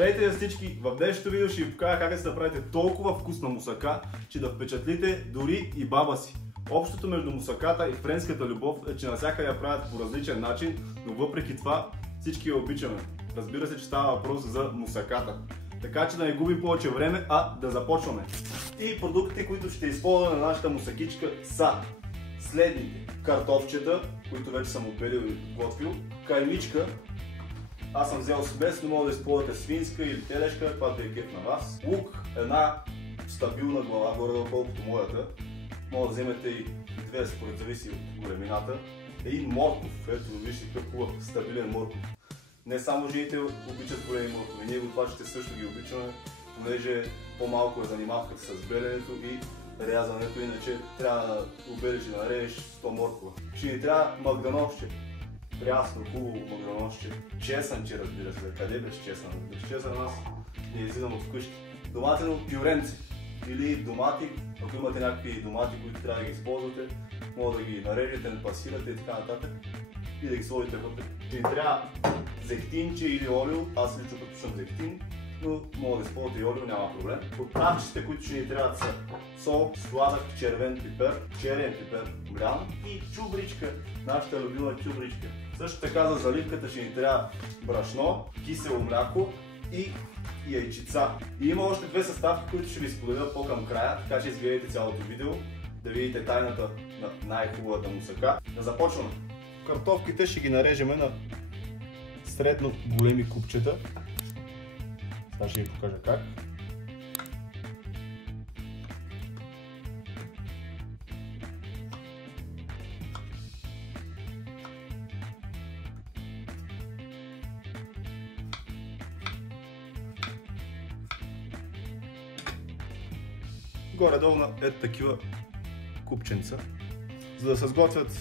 Здравейте всички! В днешното видео ще ви покажа как да се направите толкова вкусна мусака, че да впечатлите дори и баба си. Общото между мусаката и френската любов е, че навсякъде я правят по различен начин, но въпреки това всички я обичаме. Разбира се, че става въпрос за мусаката. Така че да не губим повече време, а да започваме. И продуктите, които ще използваме на нашата мусакичка са следните: картофчета, които вече съм отбелил и готвил, каймичка. Аз съм взел смес, но мога да използвате свинска или телешка, каквато е кеф на вас. Лук, една стабилна глава, горе-долу колкото моята. Мога да вземете и две, според зависи от големината. Един морков, ето вижте какъв хубав стабилен морков. Не само жените обичат големи моркови, ние готвачите също ги обичаме, понеже по-малко е занимавката с беленето и рязането, иначе трябва да обелиш и нарежеш 100 моркова. Ще ни трябва магдановще. Прясно, хубаво магдановще. Чесънче, разбира се. Къде без чесън? Без чесън аз не излизам от вкъщи. Доматено пюренце или домати. Ако имате някакви домати, които трябва да ги използвате, може да ги нарежете, напасирате и така нататък и да ги сложите вътре. Ще ни трябва зехтинче или олио. Аз лично предпочитам зехтин, но мога да използвате и олио, няма проблем. Подправчите, които ще ни трябват, са сол, сладък червен пипер, черен пипер, млян и чубричка, нашата любима чубричка. Също така за заливката ще ни трябва брашно, кисело мляко и яйчица. И има още две съставки, които ще ви споделя по-към края, така че изгледайте цялото видео, да видите тайната на най-хубавата мусака. Да започваме! Картофките ще ги нарежем на средно големи купчета. Сега ще ви покажа как. Горе-долу на ето такива купченца, за да се сготвят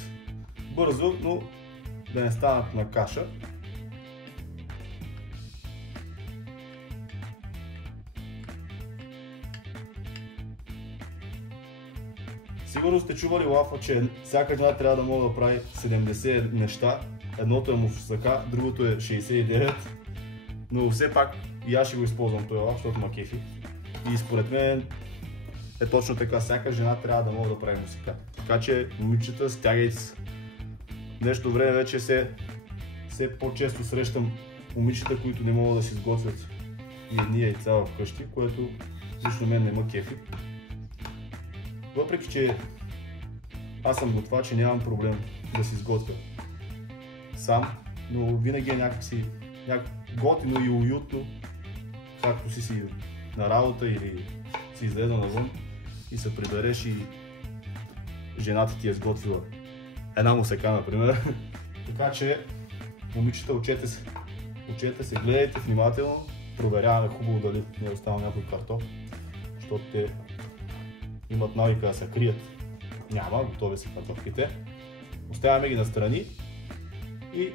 бързо, но да не станат на каша. Сигурно сте чували лафа, че всяка жена трябва да може да прави 70 неща. Едното е мусака, другото е 69. Но все пак и аз ще го използвам този лаф, защото ма кефи. И според мен е точно така. Всяка жена трябва да може да прави мусака. Така че, момичета, стягайте се. В днешното време вече все по-често срещам момичета, които не могат да си сготвят и едни яйца вкъщи, което лично мен не ма кефи. Въпреки че аз съм готвач и нямам проблем да си сготвя сам, но винаги е някакси готино и уютно, както си на работа или си излезна навън и се прибереш и жената ти е сготвила една мусака, например. Така че, момичета, учете се, гледайте внимателно, проверяваме хубаво дали не е останал някой картоф, защото те имат навика да се крият. Няма, готови са картофките. Оставяме ги настрани и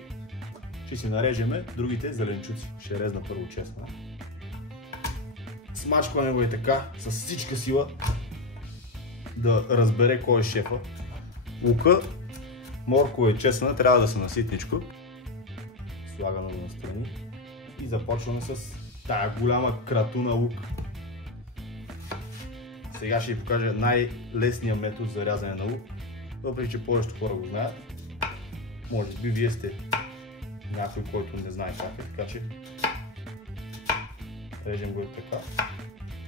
ще си нарежеме другите зеленчуци. Ще резна първо чесна. Смачкваме го и така, с всичка сила да разбере кой е шефа. Лука, моркова и чесъна трябва да са наситничко. Слагаме го настрани и започваме с тая голяма кратуна лук. Сега ще ви покажа най-лесният метод за рязане на лук, въпреки че повечето хора го знаят. Може би вие сте някой, който не знае как е, така че режем го така,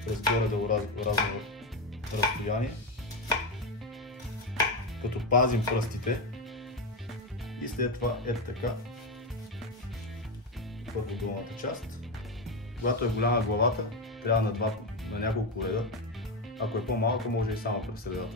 през горе-долу разно разстояние, като пазим пръстите и след това ето така, първо долната част. Когато е голяма главата, трябва на няколко реда. Ако е по-малка, може и само през средата.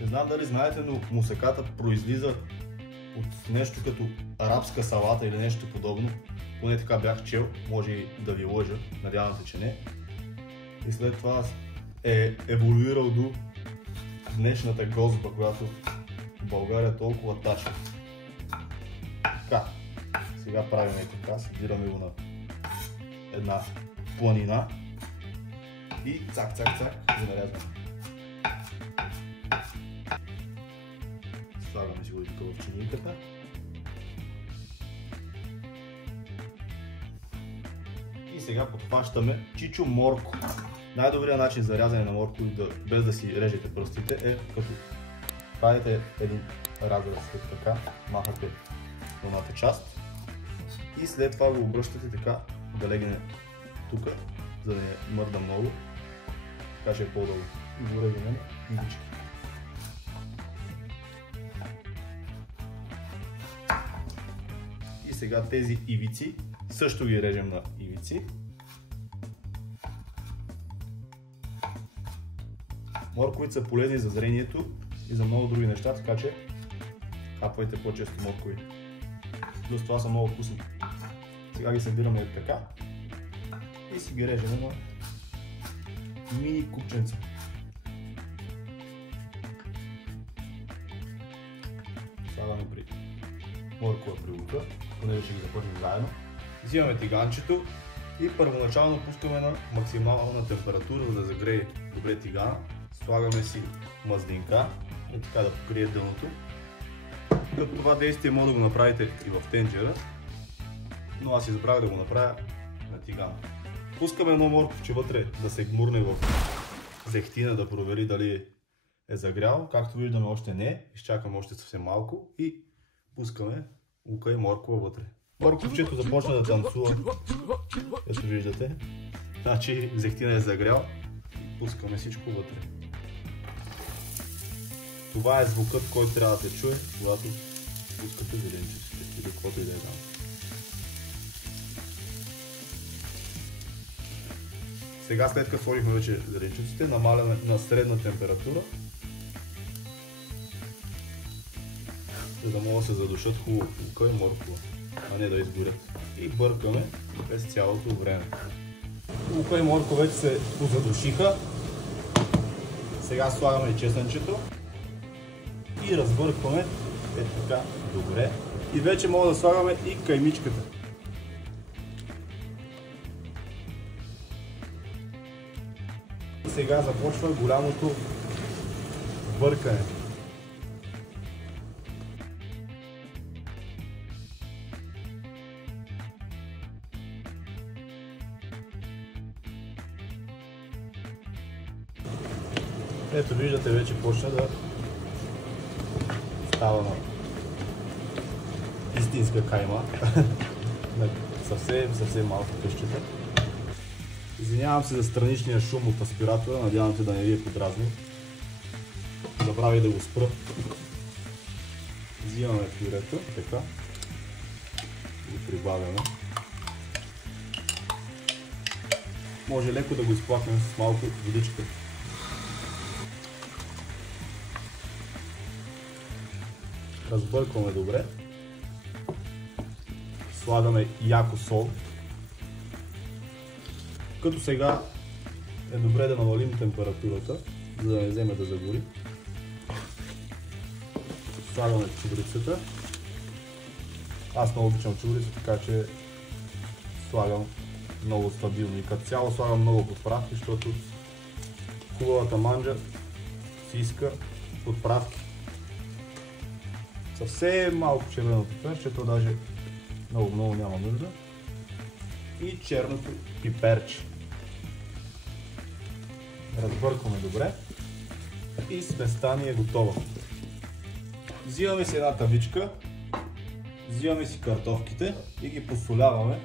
Не знам дали знаете, но мусаката произлиза от нещо като арабска салата или нещо подобно. Поне така бях чел, може и да ви лъжа, надявам се, че не. И след това е еволюирал до днешната гозба, която в България е толкова тачна. Така, сега правим и така, събираме го на една планина и цак, цак, цак, го нарязваме. Слагаме си го и тук в чининката. И сега подхващаме чичо морко. Най-добрият начин за рязане на морко, без да си режете пръстите, е като правите един разрез така, махате долната част и след това го обръщате така да легне тук, за да не мърда много, така ще е по-долу. И го режем ивички. И сега тези ивици също ги режем на ивици. Морковите са полезни за зрението и за много други неща, така че хапвайте по-често моркови. Плюс това са много вкусни. Сега ги събираме така и си ги режем на мини купченца. Слагаме при моркова прилука, понеже ще ги започнем заедно. Взимаме тиганчето и първоначално пускаме на максимална температура, за да загрее добре тигана. Слагаме си мазнинка и така да покрие дъното. Като това действие може да го направите и в тенджера, но аз избрах да го направя на тигана. Пускаме едно морковче вътре да се гмурне в зехтина, да провери дали е загрял. Както виждаме, още не е. Изчакаме още съвсем малко и пускаме лука и моркова вътре. Морковчето започна да танцува, ето виждате. Значи зехтина е загрял. Пускаме всичко вътре. Това е звукът, който трябва да се чуе, когато пускате зеленчуците или каквото и да е там. Сега, след като сложихме вече зеленчуците, намаляме на средна температура, за да могат да се задушат хубаво лука и моркова, а не да изгорят. И бъркаме през цялото време. Лука и моркова вече се позадушиха. Сега слагаме и чеснъчето и разбъркваме така добре. И вече може да слагаме и каймичката. И сега започва голямото бъркане. Ето виждате, вече почна да става на истинска кайма, на съвсем малко къщета. Извинявам се за страничния шум от аспиратора, надявам се да не ви е подразнил. Забравих да го спра. Взимаме пюрето, така, и го прибавяме. Може леко да го изплакнем с малко водичка. Разбъркваме добре. Слагаме яко сол. Като сега е добре да намалим температурата, за да не вземе да загори. Слагаме чубрицата. Аз много обичам чубрица, така че слагам много стабилно. И като цяло слагам много подправки, защото хубавата манджа си иска подправки. Съвсем малко червеното перче, то даже много няма нужда. И черното пиперче. Разбъркваме добре и сместа ни е готова. Взимаме си една тавичка, взимаме си картофките и ги посоляваме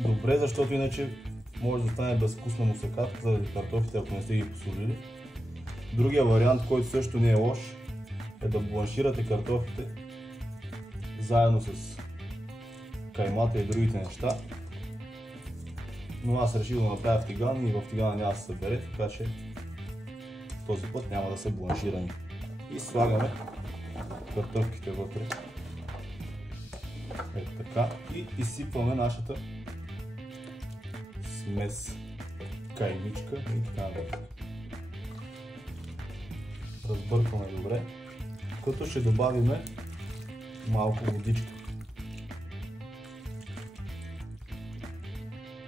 добре, защото иначе може да стане безвкусна мусаката заради картофите, ако не сте ги посолили. Другия вариант, който също не е лош, е да бланширате картофите заедно с каймата и другите неща. Но аз реших да направя в тиган и в тигана няма да се събере, така че този път няма да са бланширани. И слагаме картофките вътре. Ето така. И изсипваме нашата смес каймичка и така нататък. Разбъркваме добре, като ще добавим малко водичка.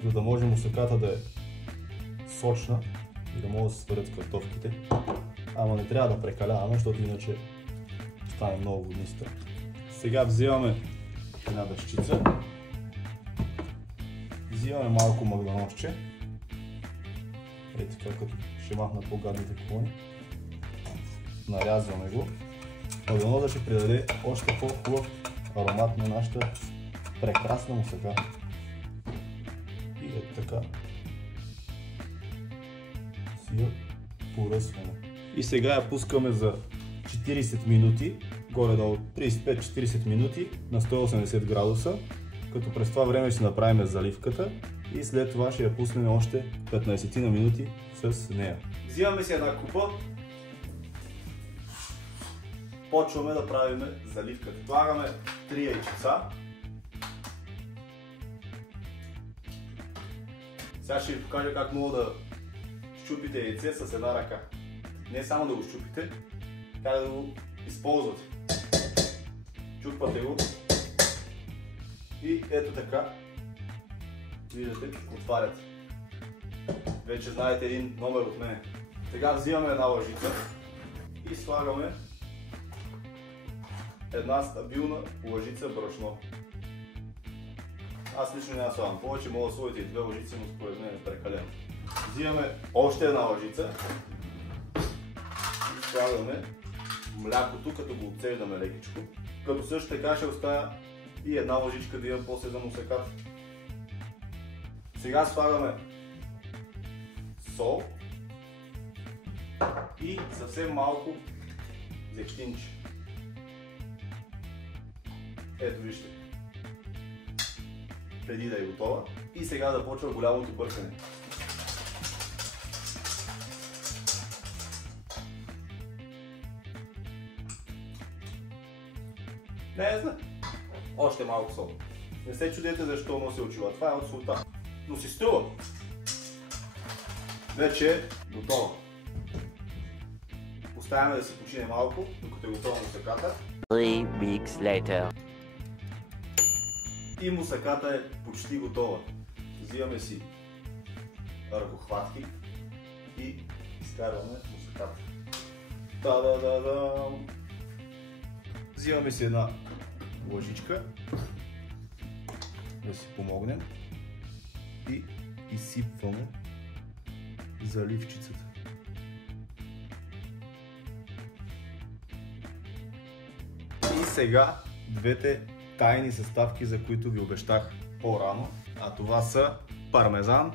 за да може мусаката да е сочна и да може да се сварят картофките. Ама не трябва да прекаляваме, защото иначе стане много водниста. Сега взимаме една дъщица, взимаме малко магданоще, ето така, като ще махна по-гадните клони, нарязваме го. Магданозът ще придаде още по-хубав аромат на нашата прекрасна мусака. И ето така си я поръсваме. И сега я пускаме за 40 минути, горе-долу 35-40 минути на 180 градуса, като през това време ще направим заливката и след това ще я пуснем още 15 на минути с нея. Взимаме си една купа, почваме да правим заливката. Слагаме 3 яйчица. Сега ще ви покажа как мога да щупите яйце с една ръка. Не само да го щупите, как да го използвате. Чупвате го и ето така, виждате, отваряте. Вече знаете един номер от мен. Сега взимаме една лъжица и слагаме една стабилна лъжица брашно. Аз лично няма слагам повече, мога да сложите и 2 лъжици, но според мен е прекалено. Взимаме още една лъжица и слагаме млякото, като го отцеждаме лекичко. Като също така ще оставя и една лъжичка да имам после за мусаката. Сега слагаме сол и съвсем малко зехтинче. Ето вижте, преди да е готова. И сега да почва голямото бъркане. Не знам. Още малко сол. Не се чудете защо носи очила. Това е от солта. Но си струва. Вече е готова. Оставяме да се почине малко, докато е готова мусаката. 3 weeks later. И мусаката е почти готова. Взимаме си ръкохватки и изкарваме мусаката. Та-да-да-дам! Взимаме си една лъжичка, да си помогнем и изсипваме заливчицата. И сега двете тайни съставки, за които ви обещах по-рано, а това са пармезан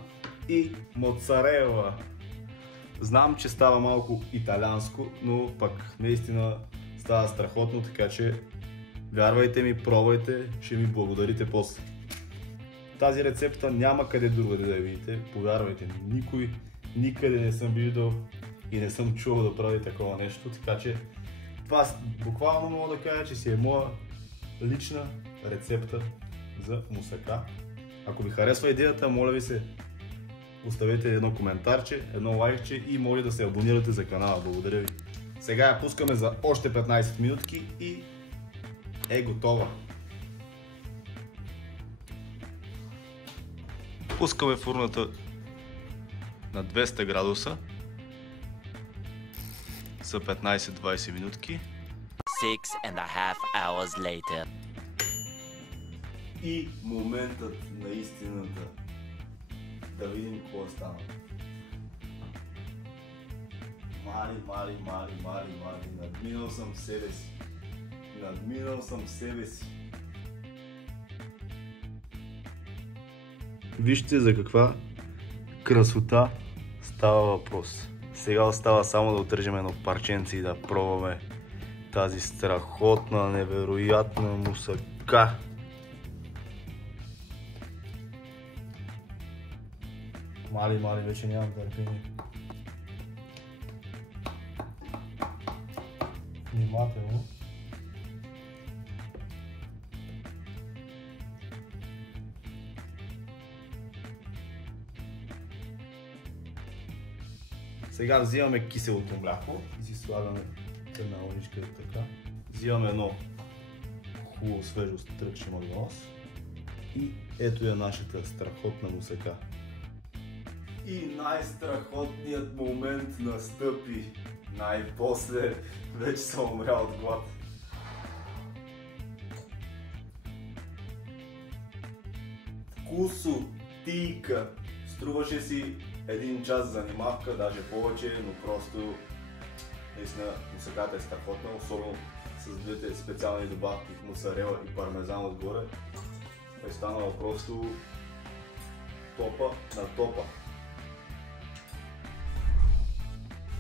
и моцарела. Знам, че става малко италианско, но пък наистина става страхотно, така че вярвайте ми, пробвайте, ще ми благодарите после. Тази рецепта няма къде другаде да я видите, повярвайте ми, никой никъде не съм виждал и не съм чувал да прави такова нещо, така че това буквално мога да кажа, че си е моя лична рецепта за мусака. Ако ви харесва идеята, моля ви се, оставете едно коментарче, едно лайкче и може да се абонирате за канала. Благодаря ви. Сега я пускаме за още 15 минутки и е готова. Пускаме фурната на 200 градуса за 15-20 минутки. 6.5 hours later. И моментът на истината. Да видим какво е станало. Мали, надминал съм себе си. Надминал съм себе си. Вижте за каква красота става въпрос. Сега остава само да отържим едно парченце и да пробваме тази страхотна, невероятна мусака. Мали, вече нямам търпение. Внимателно. Сега взимаме киселото мляко и си слагаме една лъжичка така. Взимаме едно хубаво свежо стръкче магданоз. И ето я нашата страхотна мусака. И най-страхотният момент настъпи. Най-после вече съм умрял от глад. Вкусотийка! Струваше си 1 час занимавка, даже повече, но просто наистина мусаката е страхотна, особено с двете специални добавки мусарела и пармезан отгоре. Е станала просто топа на топа.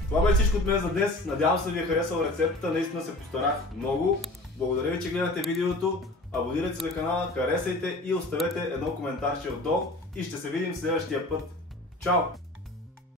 Това беше всичко от мен за днес. Надявам се ви е харесала рецептата, наистина се постарах много. Благодаря ви, че гледате видеото. Абонирайте се на канала, харесайте и оставете едно коментарче отдолу и ще се видим следващия път. Чао!